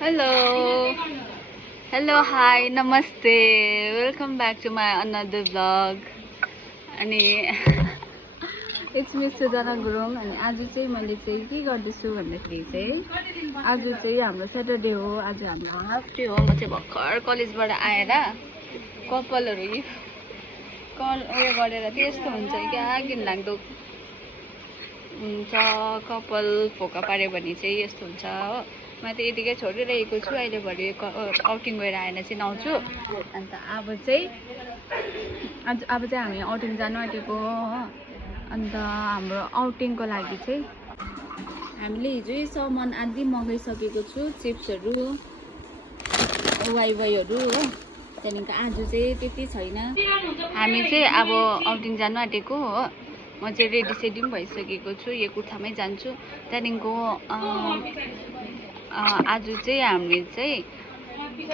Hello. Hello, hi, namaste. Welcome back to my another vlog. अनि it's me Sujana Gurung अनि आज चाहिँ मैले चाहिँ के गर्दैछु भन्दाखेरि चाहिँ आज चाहिँ हाम्रो सैटरडे हो। आज हाम्रो हाफ डे हो। म चाहिँ भर्खर कलेजबाट आएर कपालहरू उयो गरेर चाहिँ यस्तो हुन्छ क्या घिनलाग्दो हुन्छ। कपाल फोका पाऱ्यो भने चाहिँ यस्तो हुन्छ हो। म त यतिकै छोडिरहेको छु। अहिले भरे आउटिङ गएर आएर चाहिँ नुहाउँछु। अन्त अब चाहिँ हामी आउटिङ जानु आँटेको हो। अन्त हाम्रो आउटिङको लागि चाहिँ हामीले हिजै सामान आदि मगाइसकेको छु, चिप्सहरू वाइवाईहरू हो। त्यहाँदेखिको आज चाहिँ त्यति छैन। हामी चाहिँ अब आउटिङ जानु आँटेको हो। म चाहिँ रेडी सेडी पनि भइसकेको छु। यो कुर्तामै जान्छु। त्यहाँदेखिको आज चाहिँ हामीले चाहिँ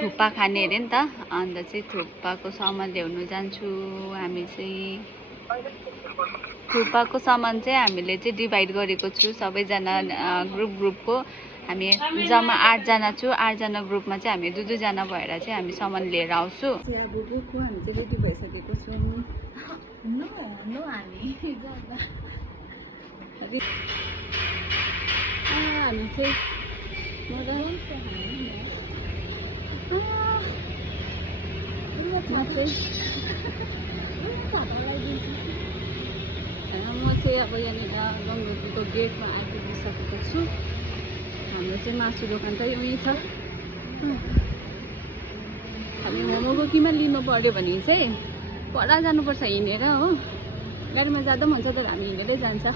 थुक्पा खाने अरे नि त। अन्त चाहिँ थुक्पाको सामान ल्याउनु जान्छु। हामी चाहिँ थुक्पाको सामान चाहिँ हामीले चाहिँ डिभाइड गरेको छु सबैजना ग्रुपको। हामी जम्मा 8 जना छु। 8 जना ग्रुपमा चाहिँ हामी 2 जना भएर चाहिँ हामी सामान लिएर आउँछु। अब ग्रुपको हामी चाहिँ रेडी भइसकेको छौँ। हामी चाहिँ म चाहिँ अब यहाँनिर गङ्गोत्रीको गेटमा आइपुगिसकेको छु। हाम्रो चाहिँ मासु दोकान त यहीँ छ। हामी मोमोको किमा लिनु पर्यो भने चाहिँ पर जानुपर्छ हिँडेर हो। गाडीमा जाँदा पनि हुन्छ तर हामी हिँडेरै जान्छ।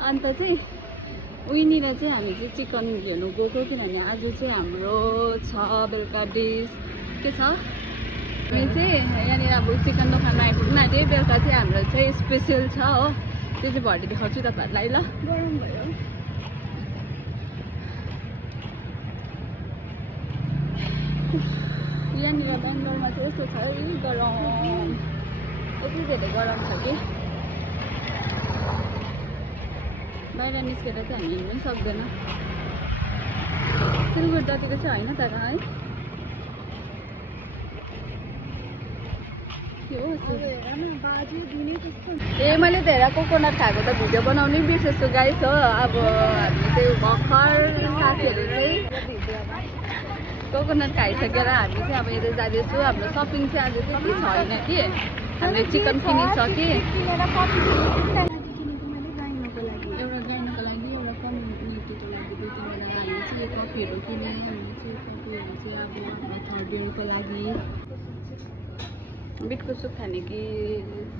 अन्त चाहिँ उहीँनिर चाहिँ हामी चाहिँ चिकन हेर्नु गएको, किनभने आज चाहिँ हाम्रो छ बेलुका डिस के छ। हामी चाहिँ यहाँनिर अब चिकन दोकानमा आइपुग्नु आँट्यो। बेलुका चाहिँ हाम्रो चाहिँ स्पेसल छ हो। त्यो चाहिँ भरे देखाउँछु तपाईँहरूलाई। ल गरम भयो। यहाँनिर बेङ्गलोरमा चाहिँ यस्तो छ है, गरम यति धेरै गरम छ कि बाहिर निस्केर चाहिँ हामी हिँड्नै सक्दैन। सिलगढी जतिको चाहिँ होइन तर है। ए मैले त हेर कोकोनट खाएको त भिडियो बनाउनै बिर्सेछु गाइस हो। अब हामी चाहिँ भर्खर साथीहरू चाहिँ कोकोनट खाइसकेर हामी चाहिँ अब यता जाँदैछु। हाम्रो सपिङ चाहिँ आज त्यति छैन कि हामीले चिकन किनिसक्यो। एउटा गाइनको लागि एउटा कम्युनिटीको लागि 2-3 वटा लागि चाहिँ कफीहरू किने। कफीहरू चाहिँ अब हाम्रो थर्ड इयरको लागि बिटको सुप खाने कि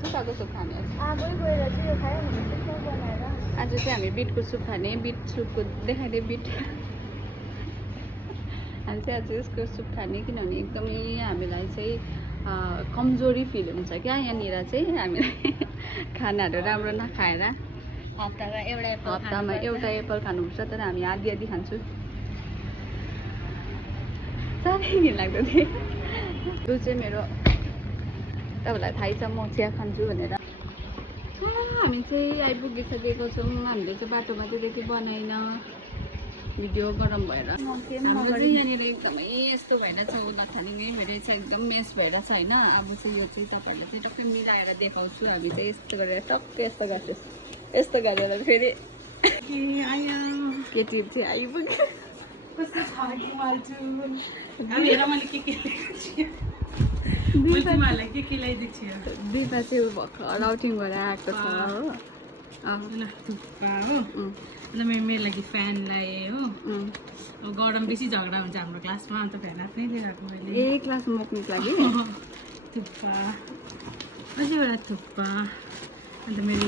थुक्पाको सुप खाने? आगै गएर चाहिँ यो खायो भने सुप बनाएर आज चाहिँ हामी बिटको सुप खाने। बिट सुपको देखाइदिए बिट। हामी चाहिँ आज यसको सुप खाने किनभने एकदमै हामीलाई चाहिँ कमजोरी फिल हुन्छ क्या यहाँनिर चाहिँ। हामीलाई खानाहरू राम्रो नखाएर हप्तामा एउटा एप्पल खानुपर्छ। तर हामी आधी खान्छु। साह्रै घिनलाग्दो थियो। त्यो चाहिँ मेरो तपाईँलाई थाहै छ म चिया खान्छु भनेर। हामी चाहिँ आइपुगिसकेको छौँ। हामीले चाहिँ बाटोमा चाहिँ त्यति बनाएन भिडियो गरम भएर। हाम्रो चाहिँ यहाँनिर एकदमै यस्तो भइरहेछ ओलाथानीमै भइरहेछ, एकदम मेस भइरहेछ होइन। अब चाहिँ यो चाहिँ तपाईँहरूलाई चाहिँ टक्कै मिलाएर देखाउँछु। हामी चाहिँ यस्तो गरेर टक्कै यस्तो गर्छौँ। यस्तो गरेर फेरि केटीहरू चाहिँ आइपुग्यो। दिपा चाहिँ भर्खर आउटिङ भएर आएको छ हो। थुक्पा हो। अन्त मेरो लागि फ्यान लगाएँ हो। अब गरम बेसी झगडा हुन्छ हाम्रो क्लासमा। अन्त फ्यान आफ्नै लिएर आएको मैले। ए क्लासमा बस्नुको लागि थुक्पा अझै एउटा थुक्पा। अन्त मेरो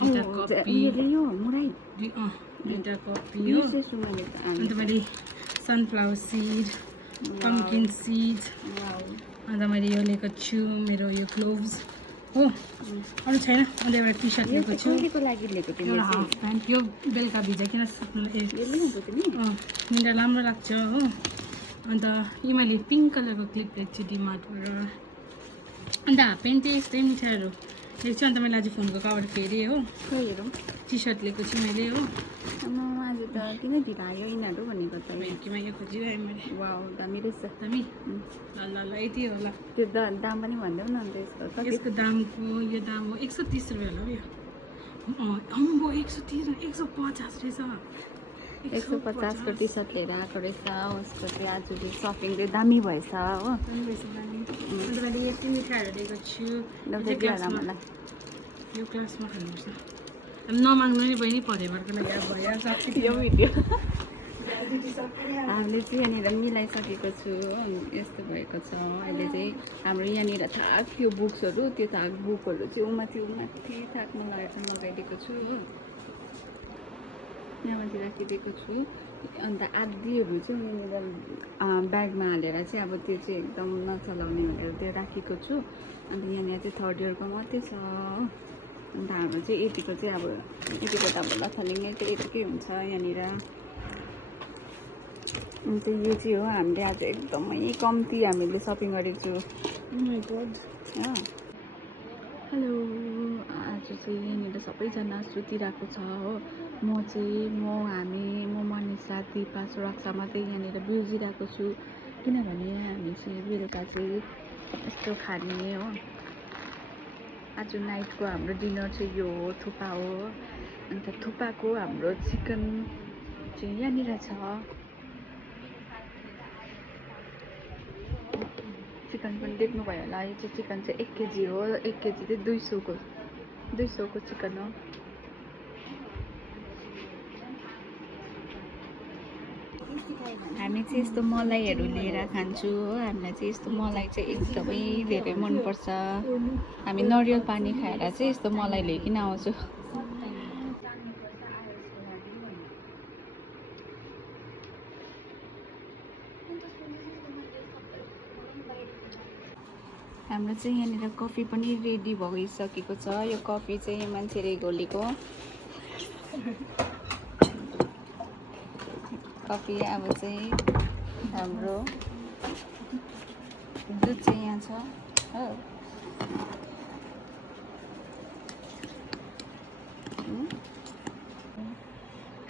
दुईवटा कपी दुईवटा कपी हो। अन्त मैले सनफ्लावर सिड, पम्किन सिड। अन्त मैले यो लिएको छु मेरो यो ग्लोभ्स हो। अरू छैन। अन्त एउटा टी सर्ट लिएको छु, एउटा हाफ प्यान्ट। यो बेलुका भिजाइकन सक्नु निन्द्रा राम्रो लाग्छ हो। अन्त यो मैले पिङ्क कलरको क्लिप लिएको छु डिमार्टबाट। अन्त हाफ प्यान्ट चाहिँ यस्तै मिठाईहरू एकछिन अन्त मैले आज फोनको कभर फेरेँ हो खोइ हेरौँ टी सर्ट लिएको छु मैले हो आज त किन ढिलो आयो यिनीहरू भनेको त भेन्कीमा यो खोजिरहेँ मैले वाउ दामी रहेछ दामी ल ल यति हो ल त्यो दाम पनि भनिदेऊ न अन्त यसको कति यसको दामको यो दाम हो 130 रुपियाँ होला यो अम्बो 130 150 रहेछ 150 को टी सर्ट लिएर आएको रहेछ उसको चाहिँ आज सपिङ चाहिँ दामी भएछ हो अन्त मैले यति मिठाईहरू दिएको छु यो क्लासमा खानुपर्छ नमाग्नु नि बहिनी परिवारको लागि अब भइहाल्छ यो भिडियो हामीले चाहिँ यहाँनिर मिलाइसकेको छु यस्तो भएको छ अहिले चाहिँ हाम्रो यहाँनिर थाक यो बुक्सहरू त्यो थाक बुकहरू चाहिँ उमाथि थाकमा लगाइदिएको छु हो यहाँमाथि राखिदिएको छु अन्त आधीहरू चाहिँ यहाँनिर ब्यागमा हालेर चाहिँ अब त्यो चाहिँ एकदम नचलाउने भनेर त्यो राखेको छु अन्त यहाँनिर चाहिँ थर्ड इयरको मात्रै छ हो अन्त हाम्रो चाहिँ यतिको चाहिँ अब यतिको त अब लथालिङ्गै चाहिँ यतिकै हुन्छ यहाँनिर अन्त यो चाहिँ हो हामीले आज एकदमै कम्ती हामीले सपिङ गरेको छु हेलो आज चाहिँ यहाँनिर सबैजना सुतिरहेको छ हो म हामी मनिषा दिपा सुरक्षा मात्रै यहाँनिर बिउजिरहेको छु किनभने हामी चाहिँ बेलुका चाहिँ यस्तो खाने हो आज नाइटको हाम्रो डिनर चाहिँ यो हो थुक्पा हो अन्त थुक्पाको हाम्रो चिकन चाहिँ यहाँनिर छ चिकन पनि देख्नुभयो होला यो चाहिँ चिकन चाहिँ 1 केजी हो 1 केजी चाहिँ 200 को चिकन हो हामी चाहिँ यस्तो मलाईहरू लिएर खान्छु हो हामीलाई चाहिँ यस्तो मलाई चाहिँ एकदमै धेरै मनपर्छ हामी नरिवल पानी खाएर चाहिँ यस्तो मलाई लिइकन आउँछु हाम्रो चाहिँ यहाँनिर कफी पनि रेडी भइसकेको छ यो कफी चाहिँ मान्छेले घोलेको कफी अब चाहिँ हाम्रो दुध चाहिँ यहाँ छ हो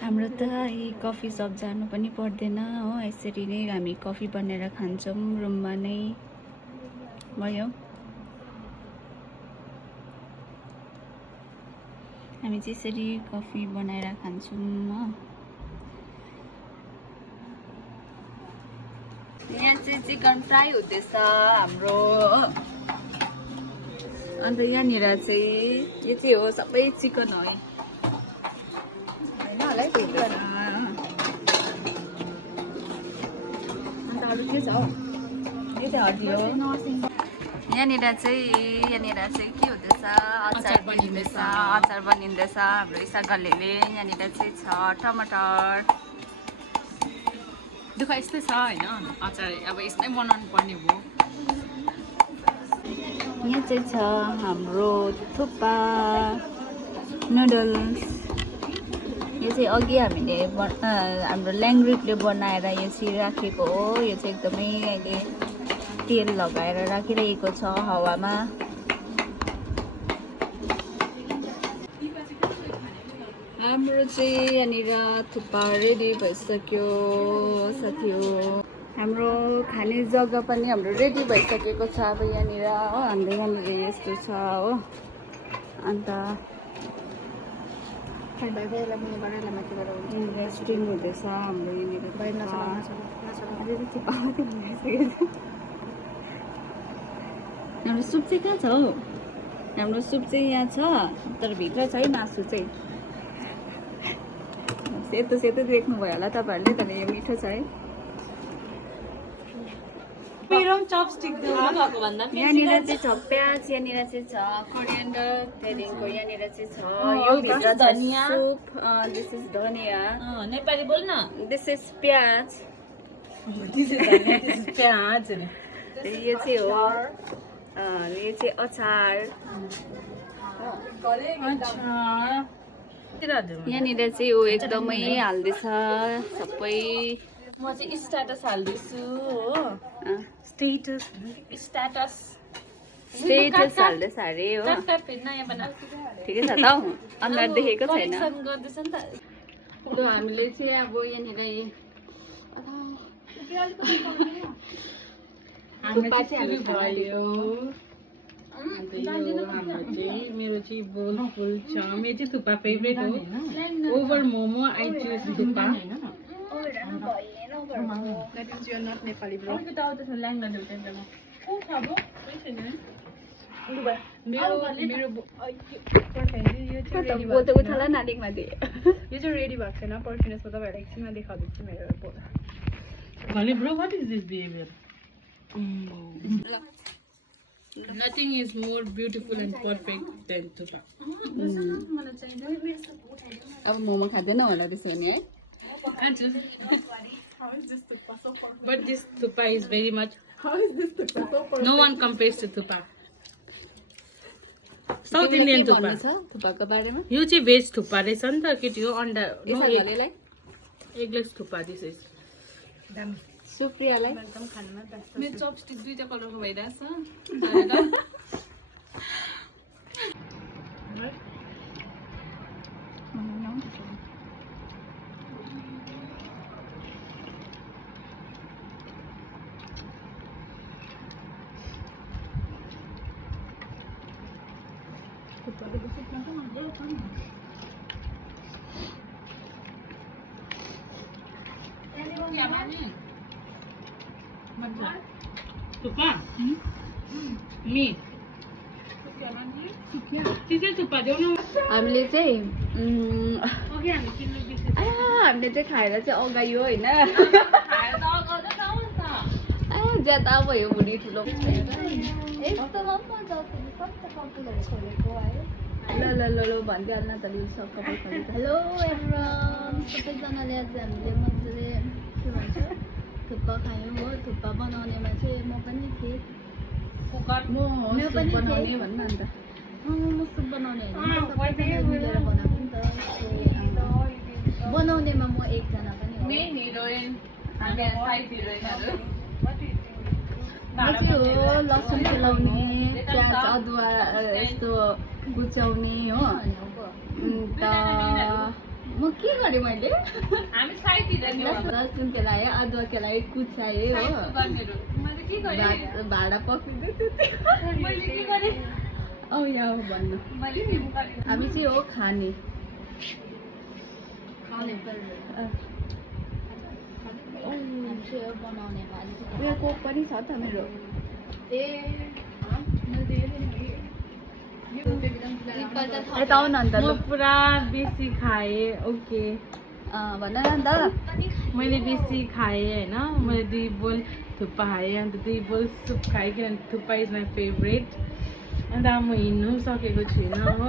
हाम्रो त यही कफी सप जानु पनि पर्दैन हो यसरी नै हामी कफी बनाएर खान्छौँ रुममा नै भयो हामी चाहिँ यसरी कफी बनाएर खान्छौँ हो यहाँ चाहिँ चिकन फ्राई हुँदैछ हाम्रो अन्त यहाँनिर चाहिँ यो चाहिँ हो सबै चिकन हो होइन होला है चिकन अन्त अरू के छ हौ यो चाहिँ हड्डी हो यहाँनिर चाहिँ के हुँदैछ अचार बनिँदैछ हाम्रो इसागलेले यहाँनिर चाहिँ छ टमाटर दुःख यस्तै छ होइन अचार अब यस्तै बनाउनु पर्ने भयो यहाँ चाहिँ छ हाम्रो थुक्पा नुडल्स यो चाहिँ अघि हामीले हाम्रो ल्याङ्ग्रिकले बनाएर यो चाहिँ राखेको हो यो चाहिँ एकदमै अहिले तेल लगाएर राखिरहेको छ हावामा हाम्रो चाहिँ यहाँनिर थुक्पा रेडी भइसक्यो साथीहरू हाम्रो खाने जग्गा पनि हाम्रो रेडी भइसकेको छ अब यहाँनिर हो हाम्रो यहाँनिर यस्तो छ हो अन्त स्टिङ हुँदैछ हाम्रो यहाँनिर हाम्रो सुप चाहिँ कहाँ छ हौ हाम्रो सुप चाहिँ यहाँ छ तर भित्र चाहिँ मासु चाहिँ सेतो सेतो देख्नुभयो होला तपाईँहरूले तर यो मिठो छ है यहाँनिर चाहिँ छ प्याज यहाँनिर चाहिँ छ कोरिएन्डर त्यहाँदेखिको यहाँनिर चाहिँ छ यो भित्र धनिया सुप दिस इज धनिया नेपाली बोल न दिस इज प्याज यो चाहिँ हो यो चाहिँ अचार यहाँनिर चाहिँ हो एकदमै हाल्दैछ सबै म चाहिँ स्ट्याटस हाल्दैछु हो स्ट्याटस स्टेटस हाल्दैछ अरे हो ठिकै छ त हौ अनुहार देखेको छैन हामीले चाहिँ अब यहाँनिर मेरो चाहिँ बोल फुल छ मेरो चाहिँ थुक्पा फेभरेट हो over momo I choose thukpa उठाला नालिकमा दिए यो चाहिँ रेडी भएको छैन पर्फिनेसमा तपाईँहरूलाई एकछिनमा देखाउँदैछु मेरो भने bro what is this behaviour Nothing is more beautiful and perfect than thuppa. अब मोमो खाँदैन होला त्यसो भने है But this thuppa is very much. How is this thuppa so perfect? No one compares to thuppa. South Indian thuppa. थुक्पाको बारेमा यो चाहिँ veg thukpa रहेछ नि त केटी हो अन्डा यसलाई एगलेस थुक्पा दिस इज सुप्रियालाई एकदम खानुमा व्यस्त मेरो चपस्टिक दुईटा कलरको भइरहेछ थुक्पा मी तिजै थुक्पा देऊ न हामीले चाहिँ अघि हामी किन्नु हामीले चाहिँ खाएर चाहिँ अगायो होइन ज्यादा भयो भुँडी ठुलो ल ल ल ल भनिदिइहाल्न त हेलो एभ्रिवान सबैजनाले आज हामीले मजाले के भन्छ थुक्पा खायौँ हो थुक्पा बनाउनेमा चाहिँ म पनि थिएँ बनाउने भन्नु अन्त म सुप बनाउने होइन सबैजना मिलेर बनाएको नि त बनाउनेमा म एकजना पनि हो म चाहिँ हो लसुन केलाउने प्याज अदुवा यस्तो बुच्याउने हो अन्त म के गरेँ मैले लसुन केलाएँ अदुवा केलाएँ कुचाएँ हो भाडा पक्रिँदै औ यहाँ हो भन्नु हामी चाहिँ हो खाने उयो कोक पनि छ त मेरो यता आउ न अन्त म पुरा बेसी खाएँ ओके भन न अन्त मैले बेसी खाएँ होइन मैले 2 बोल थुक्पा खाएँ अन्त 2 बोल सुप खाएँ किनभने थुक्पा इज माई फेभरेट अन्त अब म हिँड्नु सकेको छुइनँ हो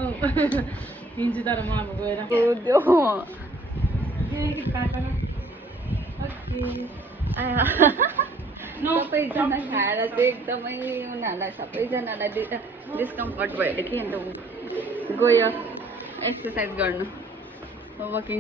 हिँड्छु तर म अब गएर सबैजना खाएर चाहिँ एकदमै उनीहरूलाई सबैजनालाई डिस्कम्फर्ट भयो अरे कि अन्त गयो एक्सर्साइज गर्नु वकिङ